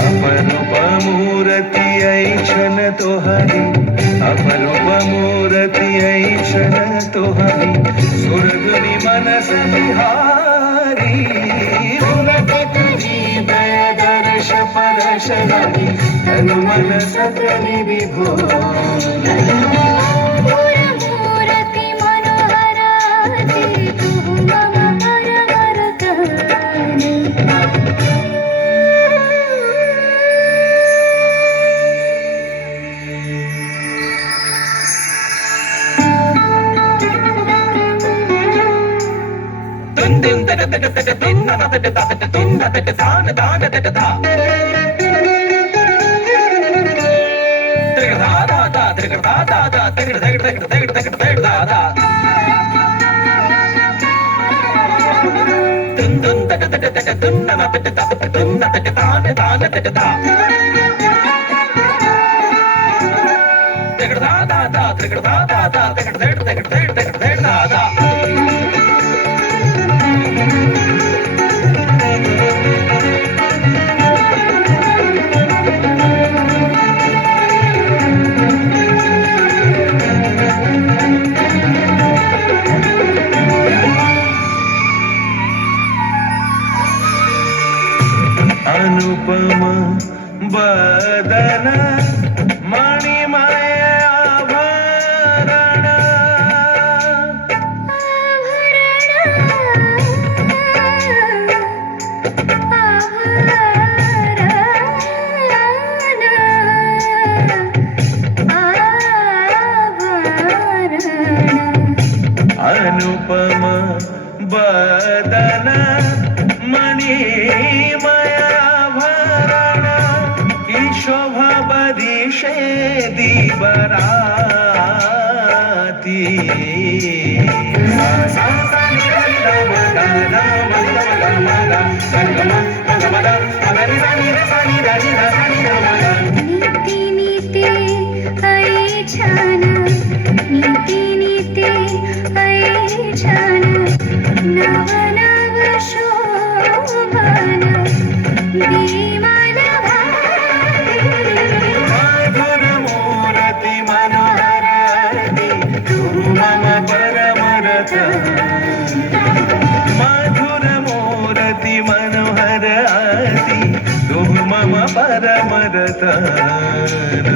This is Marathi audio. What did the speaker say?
अपरूप मूर्ति ऐक्षण तोहरी, अपरूप मूर्ति ऐक्षण तोहरी, सुरधुनी मनस बिहारी, उलकित जीवय दर्श परश रवि, तनु मन सकल विभोर। अनुपम बदन मणिमय आभरण, अनुपम बदन मणिमय शोभा बरिशे दिबराती, नीति नीति ऐछन, नीति नीति ऐछन, नव नव शोभन विमल मधुर मूर्ति मनोहर आती, तुम मम परम रतन।